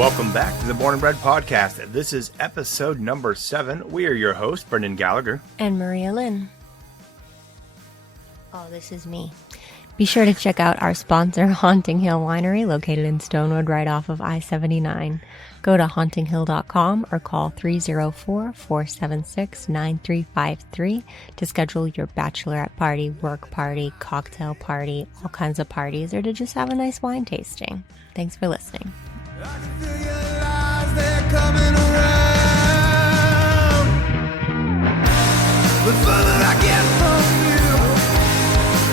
Welcome back to the Born and Bred podcast. This is episode number 7. We are your hosts, Brendan Gallagher. And Maria Lynn. Oh, this is me. Be sure to check out our sponsor, Haunting Hill Winery, located in Stonewood, right off of I-79. Go to hauntinghill.com or call 304-476-9353 to schedule your bachelorette party, work party, cocktail party, all kinds of parties, or to just have a nice wine tasting. Thanks for listening. I can feel your lies, they're coming around. The further I get from you,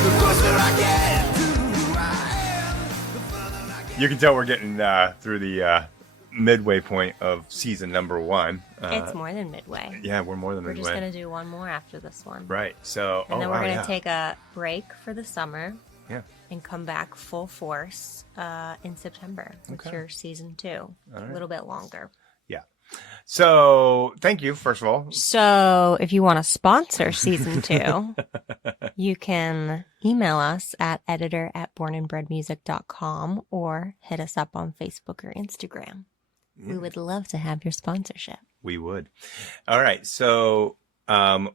the closer I get to who I am. The further I get. You can tell we're getting through the midway point of season number 1. It's more than midway. Yeah, we're more than We're midway. just going to do one more after this one. Right. So, And then we're going to take a break for the summer. Yeah. And come back full force in September with your season 2. right. A little bit longer. Yeah. So, thank you, first of all. So if you want to sponsor season 2, you can email us at editor@bornandbredmusic.com or hit us up on Facebook or Instagram. Yeah. We would love to have your sponsorship. We would. All right. So,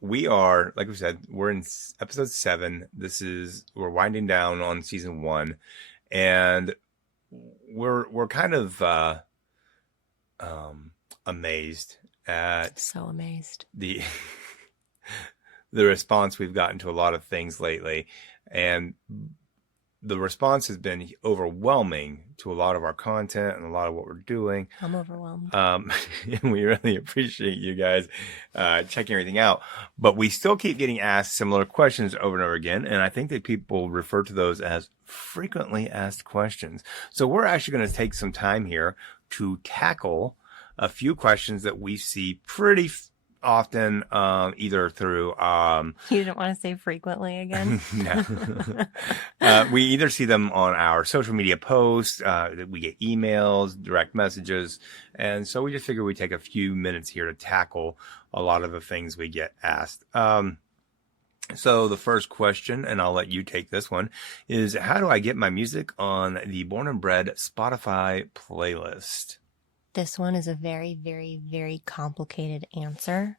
we are, like we said, we're in episode 7. We're winding down on season 1, and we're kind of amazed at So amazed. the the response we've gotten to a lot of things lately, and the response has been overwhelming to a lot of our content and a lot of what we're doing. I'm overwhelmed. And we really appreciate you guys checking everything out. But we still keep getting asked similar questions over and over again. And I think that people refer to those as frequently asked questions. So we're actually going to take some time here to tackle a few questions that we see pretty often, either through You didn't want to say frequently again? no. We either see them on our social media posts, we get emails, direct messages, and so we just figure we take a few minutes here to tackle a lot of the things we get asked. So the first question, and I'll let you take this one, is how do I get my music on the Born and Bred Spotify playlist? This one is a very, very, very complicated answer.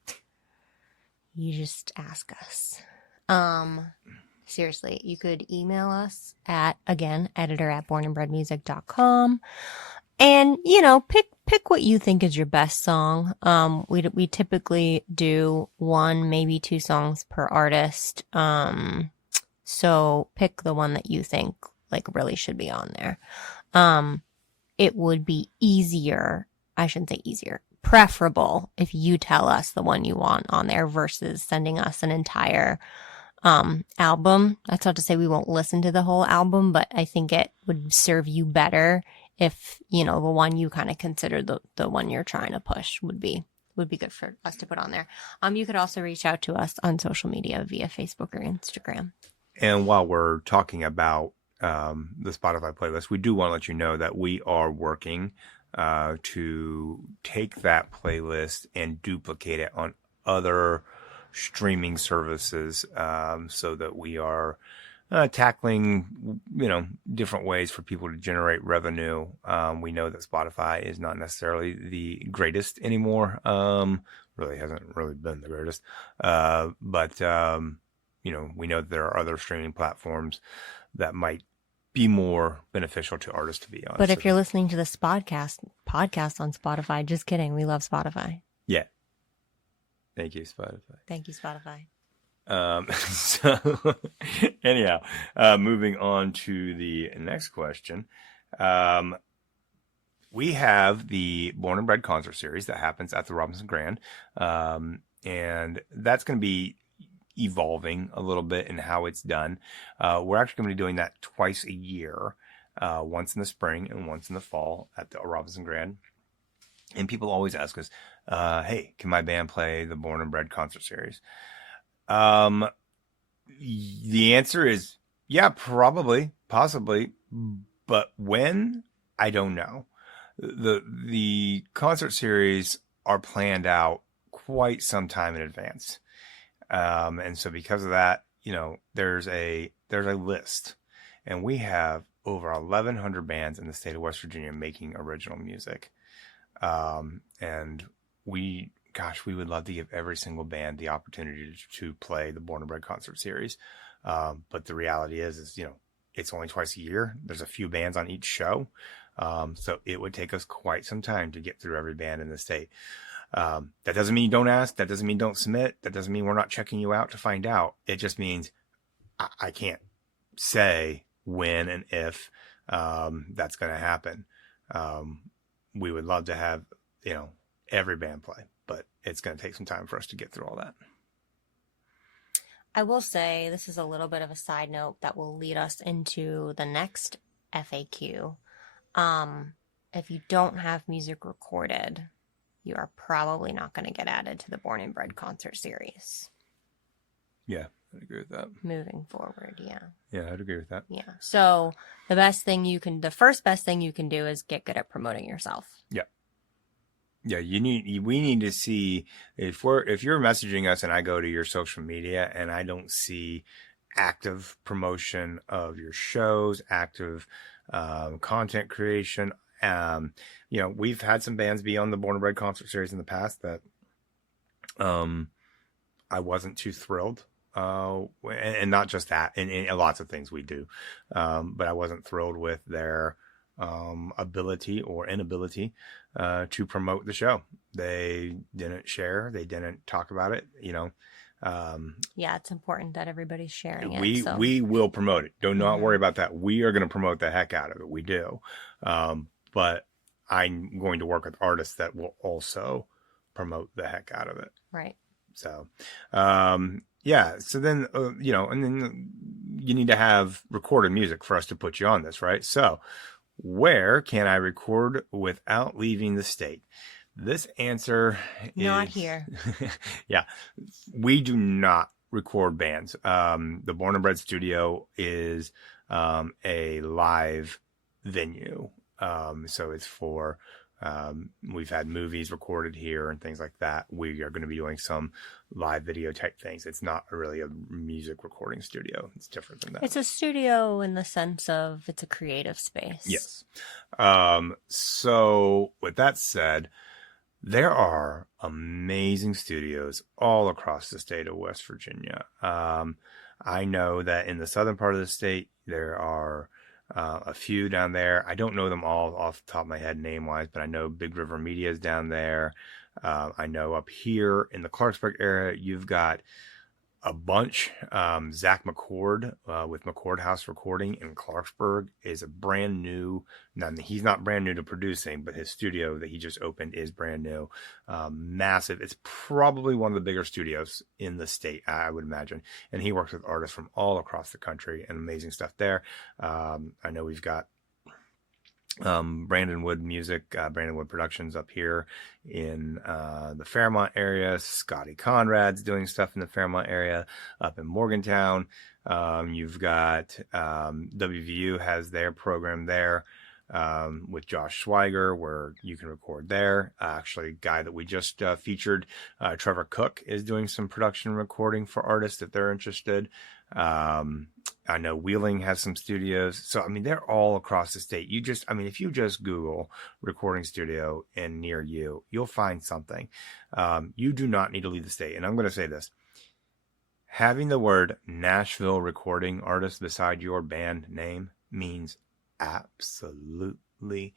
You just ask us. Seriously, you could email us at, again, editor@bornandbredmusic.com. And, pick what you think is your best song. We typically do 1, maybe 2 songs per artist. So pick the one that you think really should be on there. It would be easier, I shouldn't say easier, preferable if you tell us the one you want on there versus sending us an entire album. That's not to say we won't listen to the whole album, but I think it would serve you better if, the one you kind of consider the one you're trying to push would be good for us to put on there. You could also reach out to us on social media via Facebook or Instagram. And while we're talking about the Spotify playlist, we do want to let you know that we are working to take that playlist and duplicate it on other streaming services, so that we are tackling, different ways for people to generate revenue. We know that Spotify is not necessarily the greatest anymore. Really hasn't really been the greatest. But we know that there are other streaming platforms that might be more beneficial to artists to be on. But if you're listening to this podcast on Spotify, just kidding. We love Spotify. Yeah. Thank you, Spotify. Thank you, Spotify. So anyhow, moving on to the next question. We have the Born and Bred concert series that happens at the Robinson Grand. And that's going to be evolving a little bit in how it's done. We're actually going to be doing that twice a year, once in the spring and once in the fall at the Robinson Grand. And people always ask us, hey, can my band play the Born and Bred concert series? The answer is, yeah, probably, possibly, but when, I don't know. The concert series are planned out quite some time in advance. And so because of that, there's a list, and we have over 1,100 bands in the state of West Virginia making original music. And we would love to give every single band the opportunity to play the Born and Bred concert series. But the reality is, it's only twice a year. There's a few bands on each show. So it would take us quite some time to get through every band in the state. That doesn't mean you don't ask. That doesn't mean don't submit. That doesn't mean we're not checking you out to find out. It just means I can't say when and if that's going to happen. We would love to have, every band play, but it's going to take some time for us to get through all that. I will say this is a little bit of a side note that will lead us into the next FAQ. If you don't have music recorded, you are probably not going to get added to the Born and Bred concert series. Yeah, I'd agree with that. Moving forward, yeah. Yeah, I'd agree with that. Yeah. So the first best thing you can do is get good at promoting yourself. Yeah. Yeah, we need to see if you're messaging us and I go to your social media and I don't see active promotion of your shows, active content creation. We've had some bands be on the Born and Bred concert series in the past that I wasn't too thrilled. And not just that, and lots of things we do. But I wasn't thrilled with their ability or inability to promote the show. They didn't share. They didn't talk about it. Yeah, it's important that everybody's sharing it. We will promote it. Do not worry about that. We are going to promote the heck out of it. We do. But I'm going to work with artists that will also promote the heck out of it. Right. So, yeah. So then, and then you need to have recorded music for us to put you on this, right? So where can I record without leaving the state? This answer is not here. Yeah. We do not record bands. The Born and Bred studio is a live venue. So it's for, we've had movies recorded here and things like that. We are going to be doing some live video type things. It's not really a music recording studio. It's different than that. It's a studio in the sense of it's a creative space. Yes. So with that said, there are amazing studios all across the state of West Virginia. I know that in the southern part of the state, there are a few down there. I don't know them all off the top of my head name-wise, but I know Big River Media is down there. I know up here in the Clarksburg area, you've got a bunch. Zach McCord with McCord House Recording in Clarksburg is a brand new. Now, he's not brand new to producing, but his studio that he just opened is brand new. Massive. It's probably one of the bigger studios in the state, I would imagine. And he works with artists from all across the country and amazing stuff there. I know we've got Brandon Wood Music, Brandon Wood Productions up here in the Fairmont area. Scotty Conrad's doing stuff in the Fairmont area. Up in Morgantown, you've got WVU has their program there with Josh Schweiger, where you can record there. Actually, a guy that we just featured, Trevor Cook, is doing some production recording for artists if they're interested. I know Wheeling has some studios. So, they're all across the state. If you just Google recording studio and near you, you'll find something. You do not need to leave the state. And I'm going to say this. Having the word Nashville recording artist beside your band name means absolutely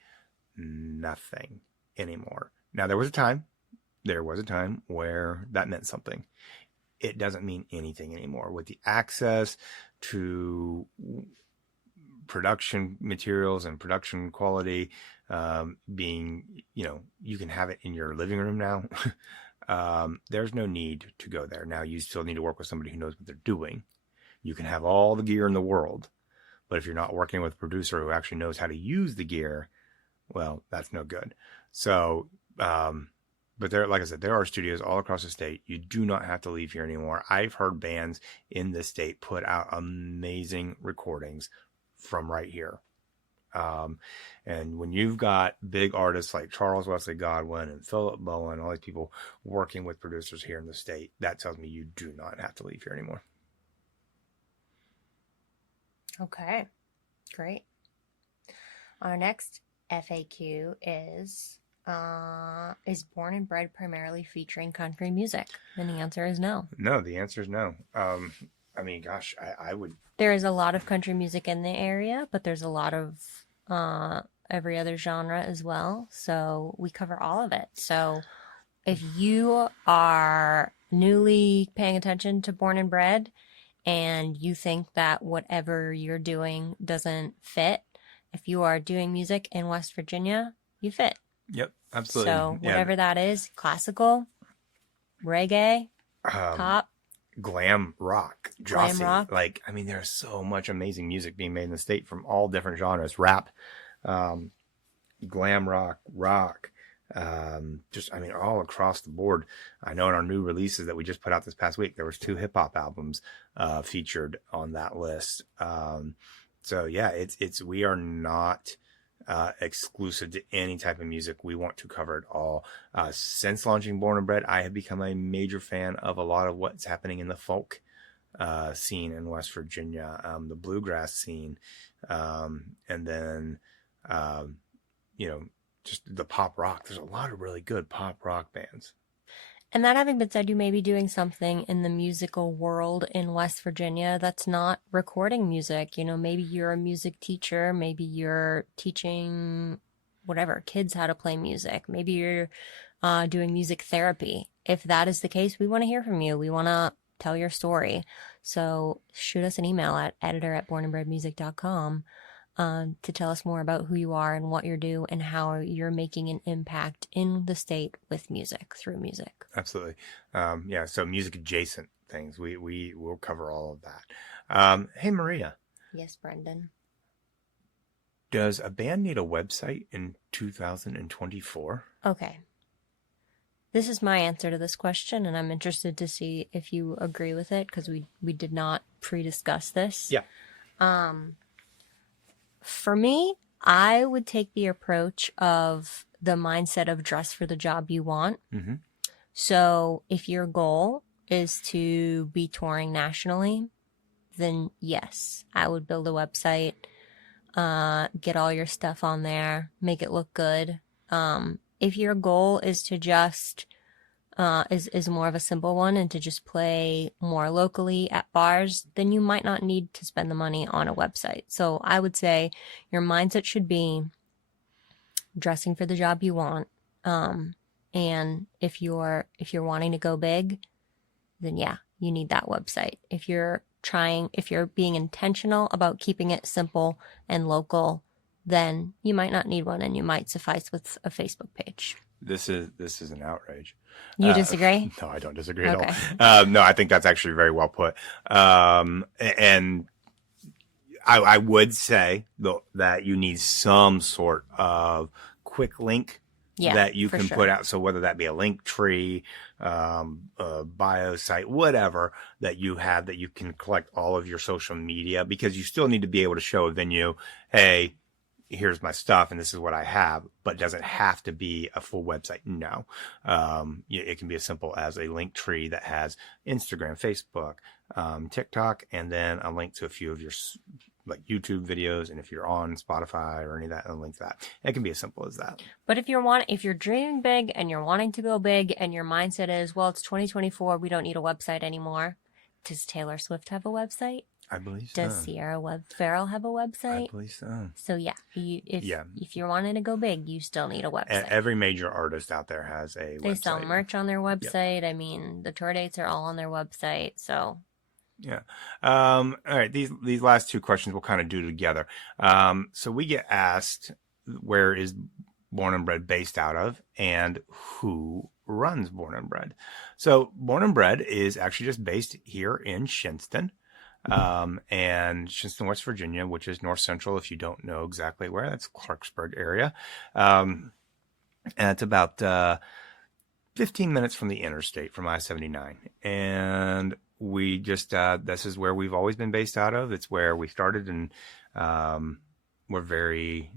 nothing anymore. Now, there was a time where that meant something. It doesn't mean anything anymore. With the access to production materials and production quality being, you can have it in your living room now. There's no need to go there. Now, you still need to work with somebody who knows what they're doing. You can have all the gear in the world, but if you're not working with a producer who actually knows how to use the gear, well, that's no good. So, but there, like I said, there are studios all across the state. You do not have to leave here anymore. I've heard bands in this state put out amazing recordings from right here. And when you've got big artists like Charles Wesley Godwin and Philip Bowen, all these people working with producers here in the state, that tells me you do not have to leave here anymore. Okay, great. Our next FAQ is Born and Bred primarily featuring country music? And the answer is no. No, the answer is no. I mean, gosh, I would. There is a lot of country music in the area, but there's a lot of every other genre as well. So we cover all of it. So if you are newly paying attention to Born and Bred and you think that whatever you're doing doesn't fit, if you are doing music in West Virginia, you fit. Yep, absolutely. So whatever that is, classical, reggae, pop, glam rock, Glam rock. Like, I mean, there's so much amazing music being made in the state from all different genres: rap, glam rock, just, I mean, all across the board. I know in our new releases that we just put out this past week, there was 2 hip hop albums featured on that list. So yeah, we are not exclusive to any type of music. We want to cover it all. Since launching Born and Bred, I have become a major fan of a lot of what's happening in the folk scene in West Virginia, the bluegrass scene, and then just the pop rock. There's a lot of really good pop rock bands. And that having been said, you may be doing something in the musical world in West Virginia that's not recording music. Maybe you're a music teacher. Maybe you're teaching kids how to play music. Maybe you're doing music therapy. If that is the case, we want to hear from you. We want to tell your story. So shoot us an email at editor@bornandbredmusic.com to tell us more about who you are and what you do and how you're making an impact in the state with music, through music. Absolutely. So music adjacent things. We will cover all of that. Hey, Maria. Yes, Brendan. Does a band need a website in 2024? Okay. This is my answer to this question, and I'm interested to see if you agree with it, because we did not pre-discuss this. Yeah. For me, I would take the approach of the mindset of dress for the job you want. Mm-hmm. So if your goal is to be touring nationally, then yes, I would build a website, get all your stuff on there, make it look good. If your goal is to just is more of a simple one and to just play more locally at bars, then you might not need to spend the money on a website. So I would say your mindset should be dressing for the job you want. And if you're wanting to go big, then yeah, you need that website. If you're being intentional about keeping it simple and local, then you might not need one, and you might suffice with a Facebook page. This is an outrage. You disagree? No, I don't disagree at all. No, I think that's actually very well put. And I would say though that you need some sort of quick link that you can put out. So whether that be a link tree, a bio site, whatever that you have, that you can collect all of your social media, because you still need to be able to show a venue, hey, here's my stuff and this is what I have, but it doesn't have to be a full website. No. It can be as simple as a link tree that has Instagram, Facebook, TikTok, and then a link to a few of your like YouTube videos. And if you're on Spotify or any of that, a link to that. It can be as simple as that. But if you're dreaming big and you're wanting to go big and your mindset is, well, it's 2024, we don't need a website anymore. Does Taylor Swift have a website? I believe so. Does Sierra Farrell have a website? I believe so. So yeah, if you're wanting to go big, you still need a website. Every major artist out there has a website. They sell merch on their website. Yep. I mean, the tour dates are all on their website. So yeah. All right. These last 2 questions we'll kind of do together. So we get asked, where is Born and Bred based out of, and who runs Born and Bred? So Born and Bred is actually just based here in Shinston. And Shinston, West Virginia, which is north central. If you don't know exactly where, that's Clarksburg area. And it's about 15 minutes from the interstate, from I-79. And we just, this is where we've always been based out of. It's where we started, and we're very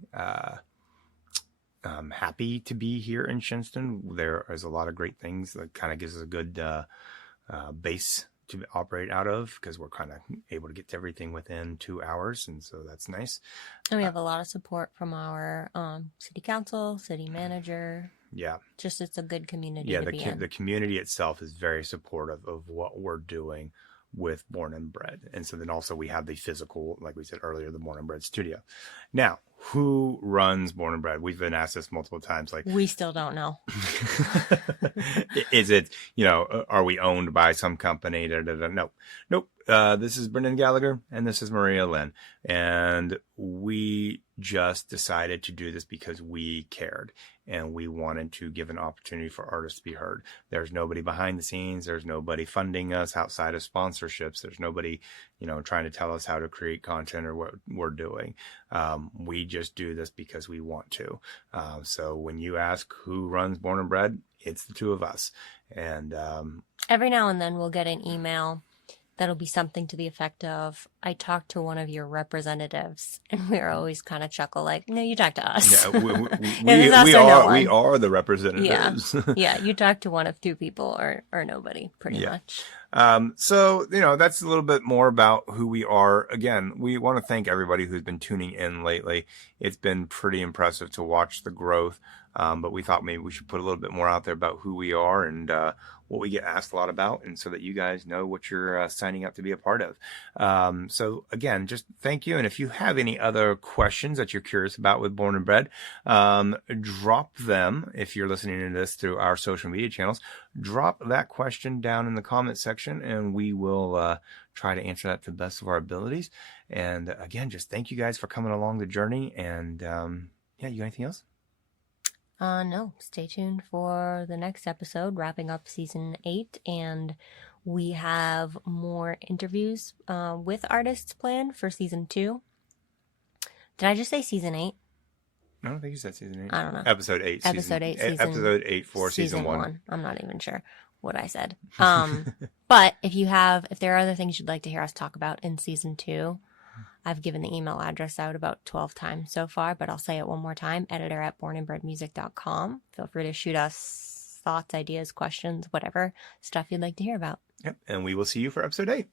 happy to be here in Shinston. There is a lot of great things that kind of gives us a good base to operate out of, because we're kind of able to get to everything within 2 hours. And so that's nice. And we have a lot of support from our city council, city manager. Yeah. Just it's a good community Yeah. to be in. The community itself is very supportive of what we're doing with Born and Bred. And so then also we have the physical, like we said earlier, the Born and Bred studio. Now, who runs Born and Bred? We've been asked this multiple times. Like, We still don't know. is it, are we owned by some company? Nope. This is Brendan Gallagher and this is Maria Lynn. And we just decided to do this because we cared and we wanted to give an opportunity for artists to be heard. There's nobody behind the scenes. There's nobody funding us outside of sponsorships. There's nobody, trying to tell us how to create content or what we're doing. We just do this because we want to. So when you ask who runs Born and Bred, it's the two of us. And every now and then we'll get an email that'll be something to the effect of, I talked to one of your representatives, and we're always kind of chuckle like, no, you talked to us. Yeah, we are the representatives. Yeah, you talked to one of two people or nobody, pretty much. So, that's a little bit more about who we are. Again, we want to thank everybody who's been tuning in lately. It's been pretty impressive to watch the growth. But we thought maybe we should put a little bit more out there about who we are and what we get asked a lot about, and so that you guys know what you're signing up to be a part of. So again, just thank you. And if you have any other questions that you're curious about with Born and Bred, drop them. If you're listening to this through our social media channels, drop that question down in the comment section, and we will try to answer that to the best of our abilities. And again, just thank you guys for coming along the journey. And you got anything else? No, stay tuned for the next episode, wrapping up season 8, and we have more interviews with artists planned for season 2. Did I just say season 8? I don't think you said season 8. I don't know. Episode 8. Episode 8. Episode 8 for season 1. I'm not even sure what I said. But if there are other things you'd like to hear us talk about in season 2, I've given the email address out about 12 times so far, but I'll say it one more time, editor@bornandbredmusic.com. Feel free to shoot us thoughts, ideas, questions, whatever stuff you'd like to hear about. Yep. And we will see you for episode 8.